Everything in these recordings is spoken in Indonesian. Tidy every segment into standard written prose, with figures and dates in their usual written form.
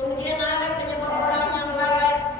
Kemudian ada penyebab orang yang lalai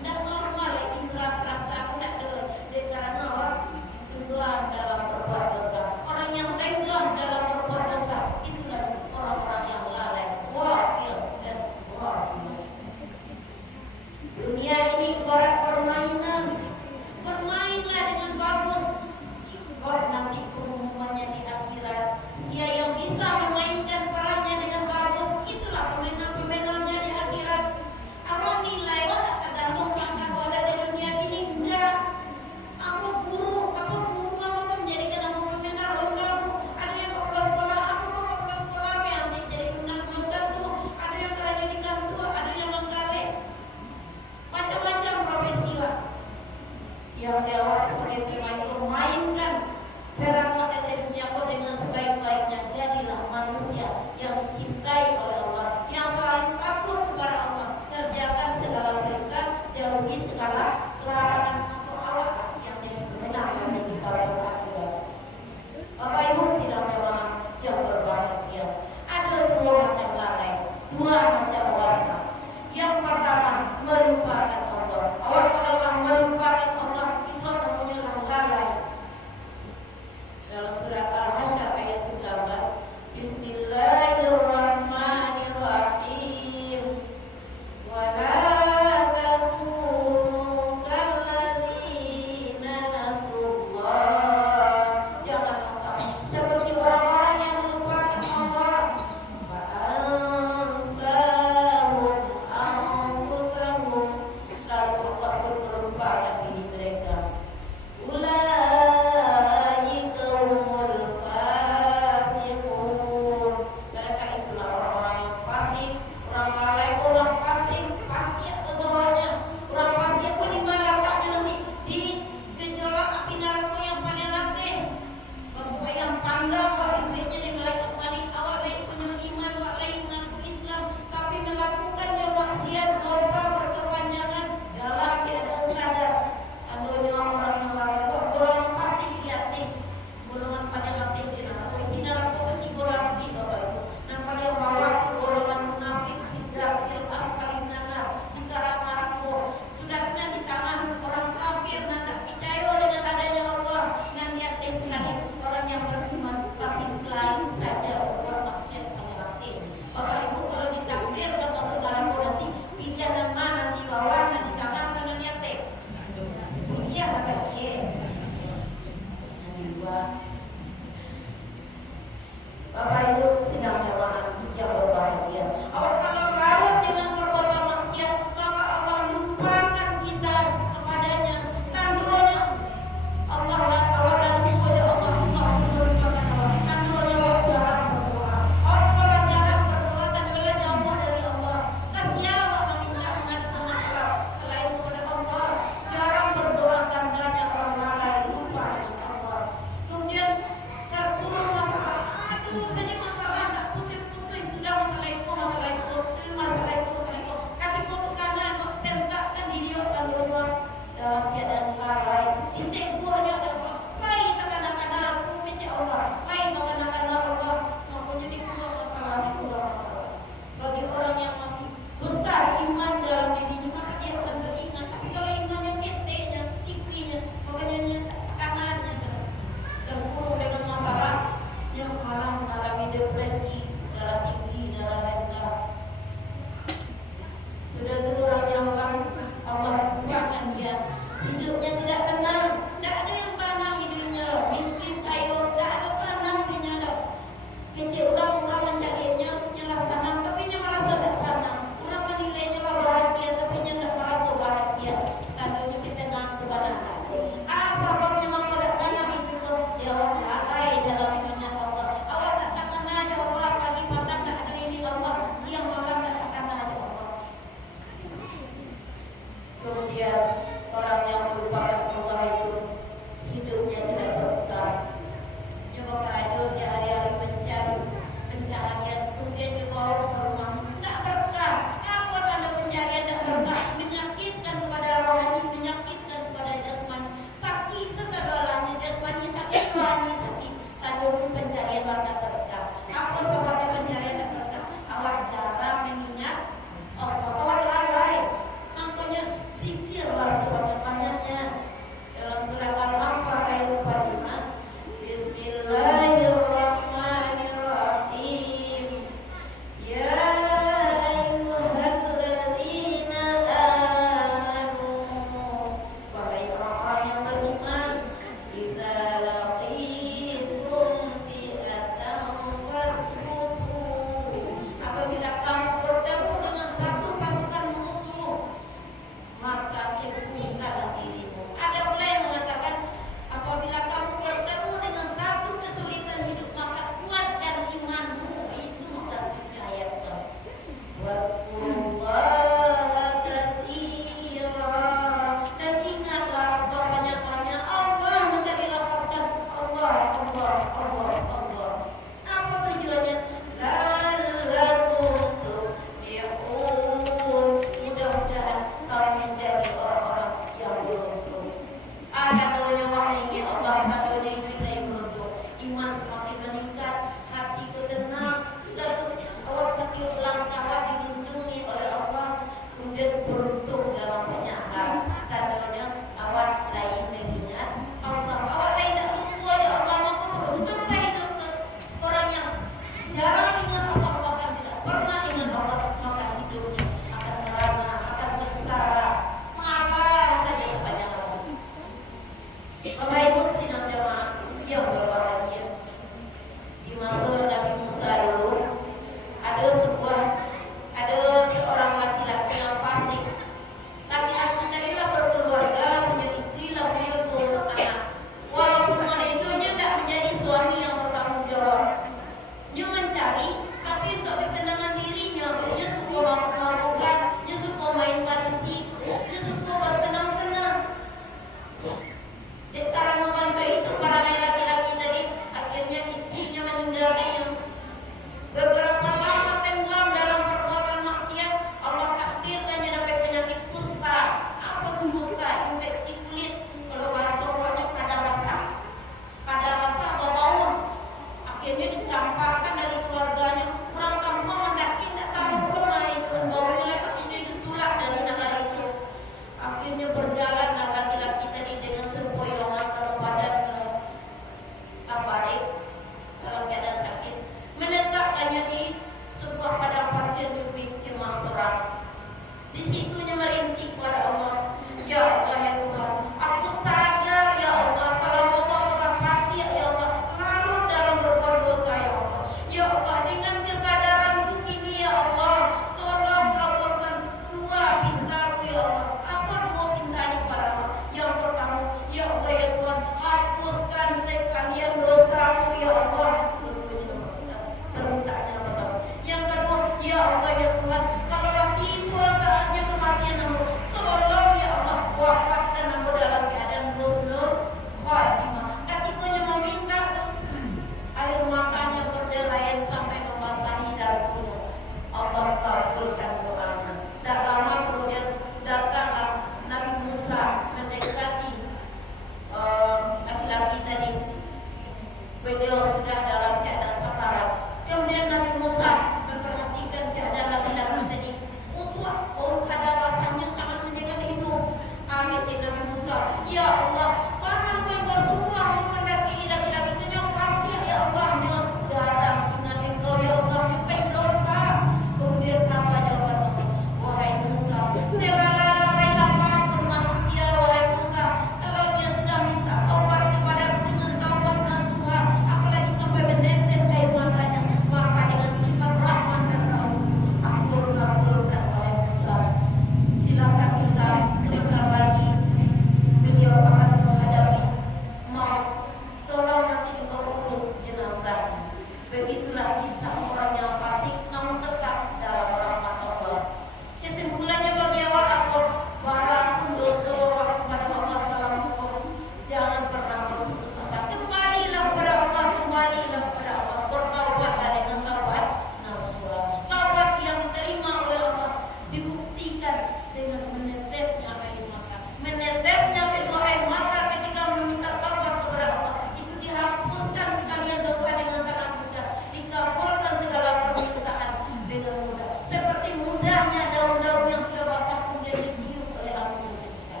dengan menetesnya air mata. Menetesnya kedua air mata ketika meminta taubat kepada Allah, itu dihapuskan sekalian dosa dengan sangat mudah, dikabulkan segala permintaan dengan mudah. Seperti mudahnya daun-daun yang sudah basah kemudian ditiup oleh angin ketika.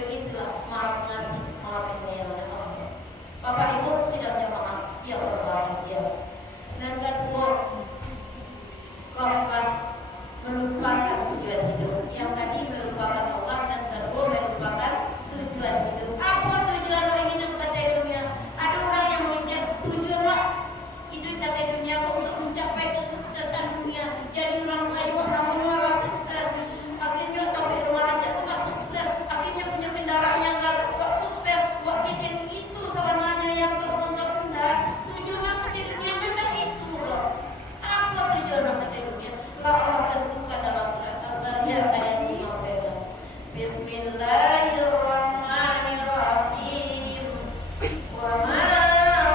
Begitulah maaf ngasih, maaf penyayang Allah. Bapak Ibu sidangnya maaf, ya berbahagia. Dan kedua, korban melupakan tujuan hidup. Yang tadi melupakan Allah, dan kedua melupakan tujuan hidup. Apa tujuan lo hidup kata dunia? Ada orang yang mengejar tujuan lo hidup kata dunia untuk mencapai kesuksesan dunia. Jadi orang kaya, orang menolak sukses. Akhirnya tahu rumah aja tuh sukses. Akhirnya punya kendaraan yang gak buat sukses, buat kitchen. Itu sebenarnya yang tertunda-tunda. Tujuan lo kata dunia kan tak itu loh. Apa tujuan lo kata dunia? Allah tentukan dalam surat Al-Zariyat ayat 15. Bismillahirrahmanirrahim. Wa ma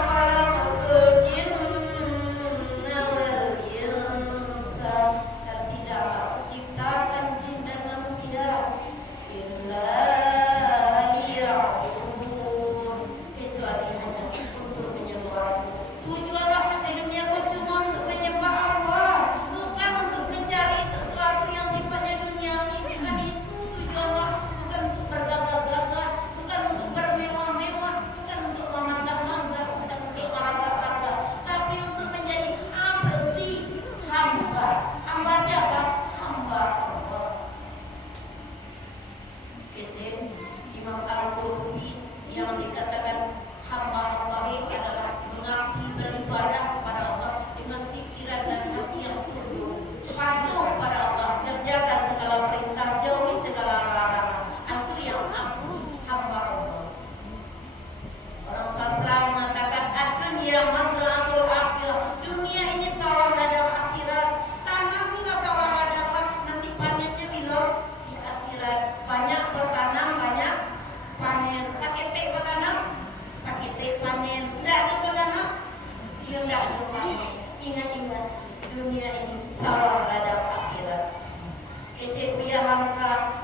khalaqtul jinna wal insa, dan tidak aku ciptakan jin dan manusia illa liya'budun, kecuali hanya untuk menyembah. Tujuan kata dunia cuma untuk menyembah Allah, bukan untuk mencari sesuatu yang sifatnya duniawi. Bukan itu tujuan Allah. Bukan untuk bergagah-gagah, bukan untuk bermewah-mewah, bukan untuk memandang-mandang, bukan untuk marah-marah, tapi untuk menjadi abdi, hamba. Hamba siapa? Hamba Allah. Kecil Imam Al-Qurtubi yang dikatakan hamba Allah ini adalah mengabdi beribadah kepada Allah dengan pikiran dan hati yang tunduk, patuh pada Allah, kerjakan segala perintah, jauhi segala larangan. Itu yang abdi, hamba Allah. Orang sastra mengatakan ad-dunya mazra'atul akhirah. Dunia ini sawah ladang akhirat. Tanamilah sawah ladang, nanti panennya bila di akhirat. Banyak bertanam, banyak panen. Sakit bertanam, sakit panen. Tidak ada bertanam, dia tidak ada panen. Ingat-ingat, dunia ini sawah ladang akhirat. Kecil biar hamka